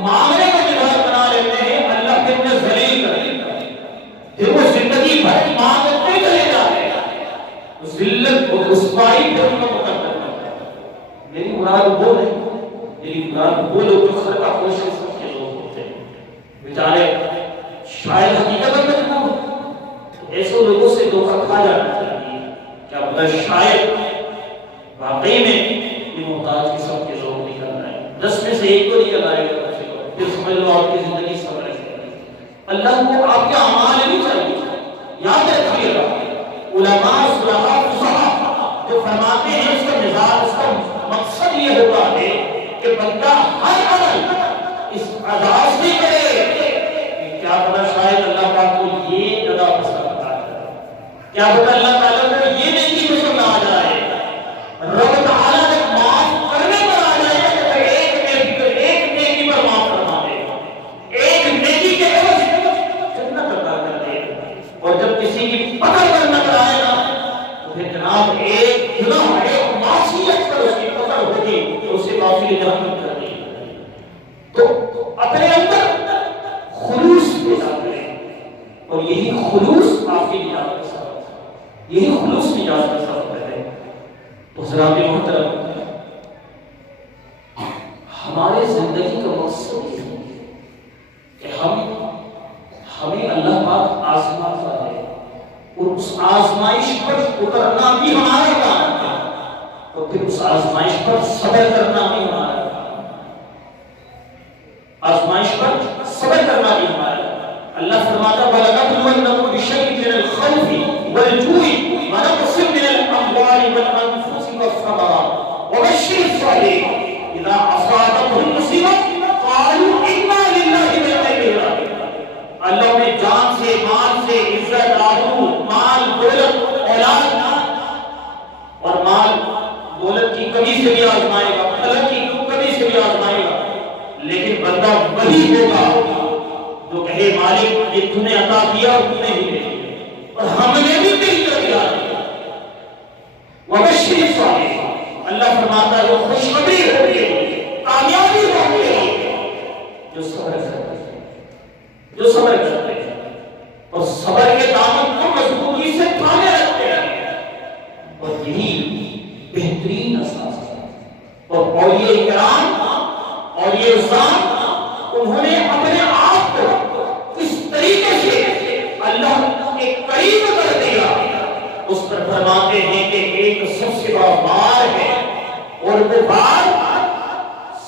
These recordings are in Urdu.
معاملے کو مزاج بنا لیتے ہیں، اللہ پھر انہیں ذلیل کر دیتا ہے، پھر وہ زندگی بھر مانگتے چلے جاتے ہیں، ذلت اور رسوائی پھر ان کو مقدر کرتا ہے۔ میری مراد وہ نہیں، میری مراد وہ لوگ جو خرقہ پوش سب کے لوگ ہوتے ہیں، بیچارے شاید حقیقت میں ایسے لوگوں سے دھوکہ کھا جانا چاہیے، کیا پتہ شاید واقعی میں یہ محتاج قسم کے لوگ نکل رہے ہیں، 10 میں سے ایک کو نکل آئے گا، پھر سمجھ لو آپ کی زندگی صبر ہے۔ اللہ کو آپ کے اعمال نہیں چاہیے، یاد رکھیے گا علماء صلحاء فصحاء جو فرماتے ہیں اس کا مزاج، اس کا مقصد یہ ہوتا ہے کہ بندہ ہر عمل اس انداز سے کرے کہ کیا پتہ شاید اللہ پاک کو یہ ادا پسند آ جائے، کیا پتہ اللہ تعالیٰ کو یہ نیکی پسند آ جائے، رب تعالیٰ نے معاف کرنے پر آ جائے گا کہ ایک نیکی پر معاف کرنا دے گا، ایک نیکی کے عوض جنت عطا کر دے گا، اور جب کسی کی پکڑ کر نظر آئے گا تو پھر جناب ایک گناہ ایک معصیت پر اس کی پکڑ ہوگی تو اسے معافی جہنم کر دے گی۔ تو اپنے اندر خلوص پیدا کریں، اور یہی خلوص معافی نجات کا سبب ہے، یہی خلوص نجات کا سبب ہے۔ حضرات محترم، ہمارے زندگی کا مقصد یہ ہے کہ ہمیں اللہ پاک آزماتا ہے، اور اس آزمائش پر اترنا بھی ہمارا کام ہے، اور پھر اس آزمائش پر صبر کرنا بھی ہمارا کام ہے، آزمائش پر صبر کرنا بھی ہمارا کام ہے۔ اللہ فرماتا وَلَنَبْلُوَنَّكُمْ بِشَيْءٍ مِّنَ الْخَوْفِ وَالْجُوعِ وَنَقْصٍ مِّنَ الْأَمْوَالِ وَالْأَنفُسِ وَالثَّمَرَاتِ وَبَشِّرِ الصَّابِرِينَ إِذَا أَصَابَتْهُم مُّصِیبَۃٌ قَالُوا إِنَّا لِلَّهِ وَإِنَّا إِلَیْهِ رَاجِعُونَ۔ اللہ نے جان سے، مال سے، عزت، آبرو، مال، دولت، اولاد اور مال دولت کی کمی سے بھی آزمائے گا، طلب کی کمی سے بھی آزمائے گا، لیکن بندہ وہی ہوگا جو کہے مالک یہ تو نے عطا کیا اور تو نے ہی دے دیا، اور ہم نے بھی دل کر دیا۔ وبشر الصابرین، اللہ فرماتا ہے وہ خوشخبری ہوگی، کامیابی ہوگی جو صبر کرتے ہیں، جو صبر کرتے ہیں اور صبر کے دامن کو مضبوطی سے تھامے رکھتے ہیں، اور یہی بہترین اساس ہے۔ اور اولیاء کرام اور یہ انسان انہوں نے اپنے آپ کو اس طریقے سے اللہ کے قریب کر دیا، اس پر فرماتے ہیں کہ ایک سب سے بڑا بار ہے، اور وہ بار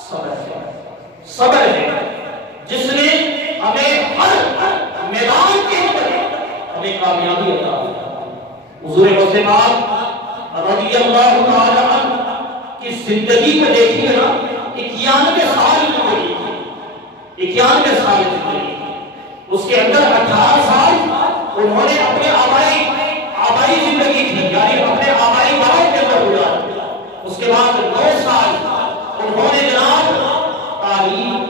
صبر ہے، صبر ہے جس نے ہمیں ہر میدان کے اندر ہمیں کامیابی عطا کی۔ حضور غوث پاک رضی اللہ تعالی عنہ کی زندگی کو دیکھیے نا، 91 سال کی زندگی، 91 سال کی زندگی، اس کے اندر 18 سال انہوں نے اپنے آبائی زندگی تھی، یعنی اپنے آبائی گاؤں کے اندر گزارا، اس کے بعد 9 سال انہوں نے جناب تعلیم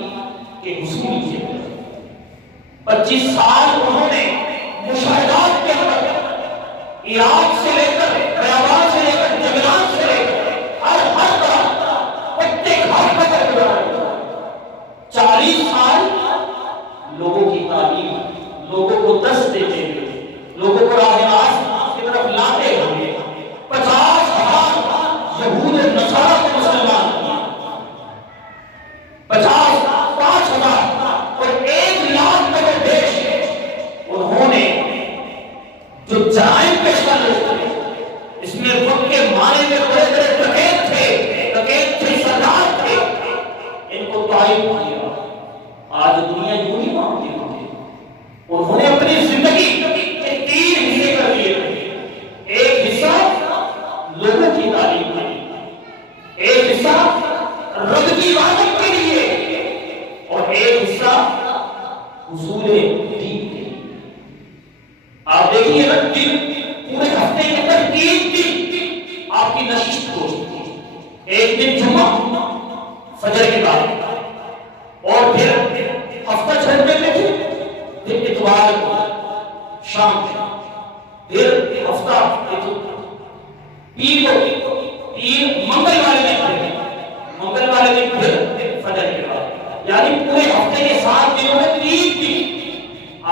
کے حصول کیے، 25 سال انہوں نے مشاہدات کے اندر عراق سے لے کر بیابان سے لے کر جنگلات سے لے کر ہر طرح پٹے گھاٹ پر گزارا، 40 سال لوگوں کی تعلیم، لوگوں کو درس دیتے ہوئے، لوگوں کو راہ راست کی طرف لاتے ہوئے، 50,000 یہود و نصارہ کو مسلمان کیا، 5,000 اور 1,00,000 تک دیش انہوں نے جو جرائم پیش کر رہے، اس میں خود کے معنی میں بڑے بڑے ڈکیت تھے، سردار تھے، ان کو تعین کیا۔ آج دنیا یوں ہی مانتی ہوتی ہے، انہوں نے اپنی زندگی کے 3 حصے کر دیے، ایک حصہ لوگوں کی تعلیم کے لیے، ایک حصہ رب کی عبادت کے لیے، اور ایک حصہ حصول دین کے لیے۔ آپ دیکھیے نا، پورے ہفتے کے اندر 3 دن آپ کی نشست ہو چکی ہے، ایک دن جمعہ فجر کے بعد، اور پھر ہفتہ 6 دن میں پھر اتوار شام، پھر ہفتہ پیر منگل والے دن، منگل والے دن پھر فجر کے بعد، یعنی پورے ہفتے کے 7 دنوں میں 3 دن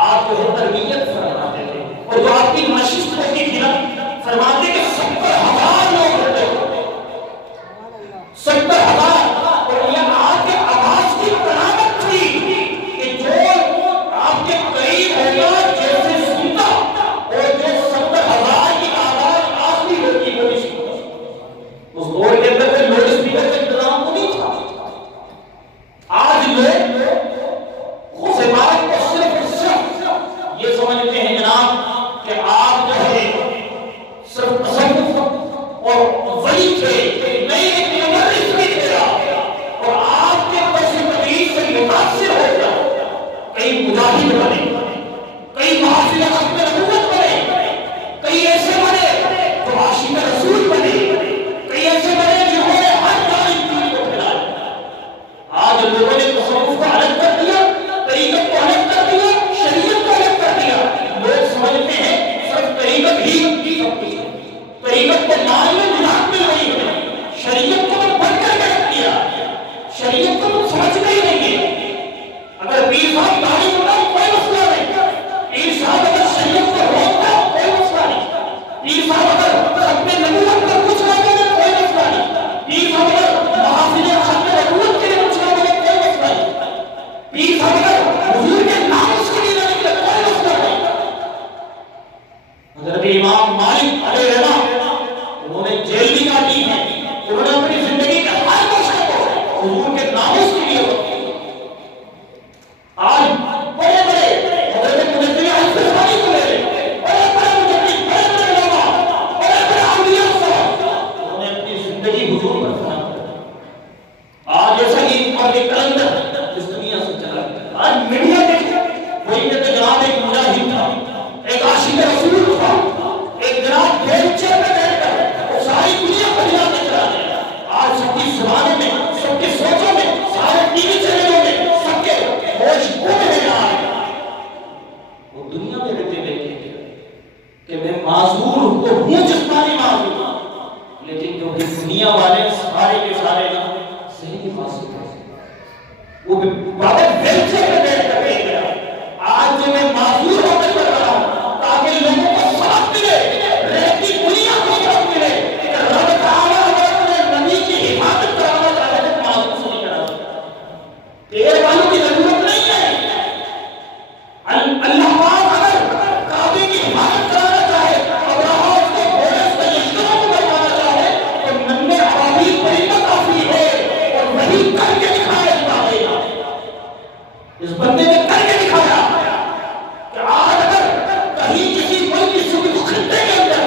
آپ جو ہے تربیت فرماتے تھے، اور جو آپ کی نشست ہوتی تھی نا، فرماتے کہ 70,000 لوگ ہوتے تھے، 70,000، اور یہ آپ کے آواز کی کرامت تھی کہ جو آپ کے قریب ہوگا جیسے سنتا، اور جو 70,000 کی آواز آخری ہوتی وہ نہیں سنتا۔ اس دور کے اندر کوئی لوڈ اسپیکر کا انتظام تو نہیں تھا۔ آج لوگ خصوصیات کو صرف یہ سمجھتے ہیں جناب کہ آپ جو ہے صرف تصوف اور ولی تھے، نہیں ایک مدرس بھی تھے، اور آپ کے درس تدریس سے متاثر ہو کر کئی مجاہد بنے، کئی محافظ ختم نبوت بنے، کئی ایسے بنے جو عاشق رسول بنے، کئی ایسے بنے جنہوں نے ہر جانب دین کو پھیلایا۔ آج لوگوں نے تصوف کو الگ کر دیا، طریقت کو الگ کر دیا، شریعت کو الگ کر دیا۔ لوگ سمجھتے ہیں صرف طریقت ہی سب کچھ ہے، طریقت کو مال میں ملاق مل رہی ہے، شریعت کو تو بند کر کے رکھ دیا، شریعت کو تو سمجھتے ہی نہیں ہے۔ اگر پیر صاحب داڑھی بناؤ کوئی مسئلہ نہیں، پیر صاحب اگر شریعت کو روکتا کوئی مسئلہ نہیں، پیر صاحب اگر اپنے نبوت پر کچھ نہ کرے کوئی مسئلہ نہیں، پیر صاحب اگر محافظ ختم نبوت کے لیے کچھ نہ کرے کوئی مسئلہ نہیں، پیر صاحب اگر حضور کے ناموس کے لیے نہ نکلے کوئی مسئلہ نہیں۔ حضرت امام مالک علیہ الرحمہ انہوں نے جیل بھی کاٹی ہے، انہوں نے اپنی زندگی کے ہر کوشش کو حضور کے ناموس کے لیے وقف کیا۔ آج بڑے بڑے حضرت مجدد الفسانی کو لے لیں، بڑے بڑے مجدد، بڑے بڑے علماء، بڑے بڑے اولیاء صاحب، انہوں نے اپنی زندگی حضور پر فنا کر دی۔ آج ایسا ہی اور ایک کلندر اس دنیا سے چلا گیا۔ آج میڈیا دیکھیں، وہی کہتے جناب ایک مجاہد تھا، ایک عاشق رسول تھا، ایک جناب بیلچے پہ بیٹھ کر وہ ساری دنیا کو ہلا کے چلا گیا۔ آج سب کی زبانوں میں، سب کی سوچوں میں، سارے ٹی وی چینلوں میں، سب کے ہوش گم ہے۔ وہ دنیا میں رہتے دیکھتے کہ میں معذور ہوں، جسمانی معذور، لیکن جو دنیا والے سارے کے سارے نا ذہنی معذور ہیں۔ وہ بابا بیلچے پہ بیٹھ کر کہہ گیا آج جو میں معذور ہو کر کر رہا ہوں تاکہ لوگوں کو سبق ملے، رہتی دنیا کو سبق ملے کہ رب تعالیٰ اگر اپنے نبی کی حفاظت کرانا چاہے تو معذور سے نہیں کرا سکتا۔ تیرے والوں کی ضرورت نہیں ہے۔ اللہ پاک اگر کعبے کی حفاظت کرانا چاہے، ابراہیم اس کو گھوڑے سے لشکروں کو بنوانا چاہے تو ننھے ابابیل پرندہ کافی ہے، اور وہی کر کے دکھایا اس بندے نے کر کے دکھایا کہ آج اگر کہیں کسی ملک کی صبح خطے کے اندر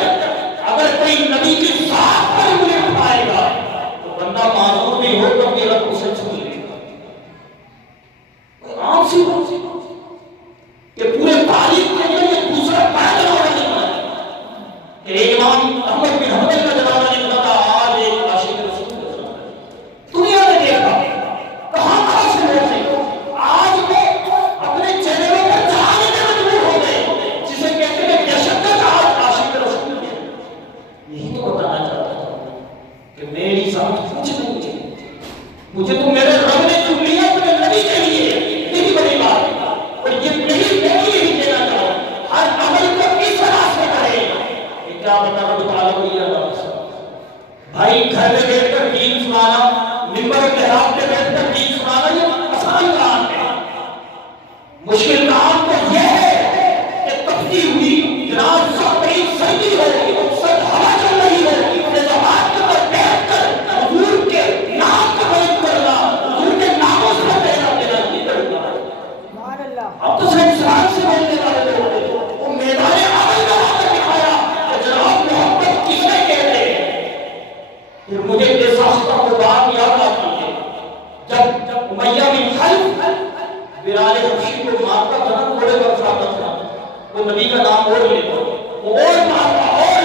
اگر کوئی نبی کی ذات پر انگلی اٹھائے گا تو بندہ معذور نہیں ہو تو میرا اسے چھو لے گا۔ عام سی بات کہ پورے تاریخ کے اندر یہ دوسرا پہلا زمانہ نکلا کہ ایک امام احمد بن حنبل کا زمانہ نکلا تھا، آج ایک عاشق رسول کا زمانہ۔ دنیا نے دیکھا کہاں کہاں سے لوگ ہیں، آج وہ اپنے چینلوں پر چڑھانے میں مجبور ہو گئے جسے کہتے ہیں دہشت گرد عاشق رسول۔ یہی تو بتانا چاہتا ہوں کہ میری ذات کچھ نہیں ہے، مجھے تو میرے رب نے چن لیا اپنے نبی کے لیے، یہی بڑی بات ہے۔ اور یہ نہیں یہی کہنا چاہوں ہر عمل کو کس طرح سے کرے، یہ کیا بتا رب تعالیٰ کو یہ بھائی گھر میں بیٹھ کر دین سنانا، ممبر محراب پہ بیٹھ کر دین سنانا یہ آسان کام ہے۔ مشکل کام تو یہ ہے کہ تپتی ہوئی جناب سب بڑی سردی ہو، سب ہوا چل رہی ہو، اپنے زبان کے پر بیٹھ کر حضور کے نام کا بیان کرنا، حضور کے ناموں سے دینا دینا نہیں کرنا۔ اب تو صرف انسان سے بولنے والے لوگ وہ میدان عمل میں آ کر دکھایا کہ جناب محبت کسے کہتے ہیں۔ پھر مجھے بے ساختہ وہ بات یاد آتی ہے جب امیہ بن خلف بلال حبشی کو مارتا تھا نا، گھوڑے پر اٹھاتا تھا، وہ نبی کا نام اور لیتا، وہ اور مارتا اور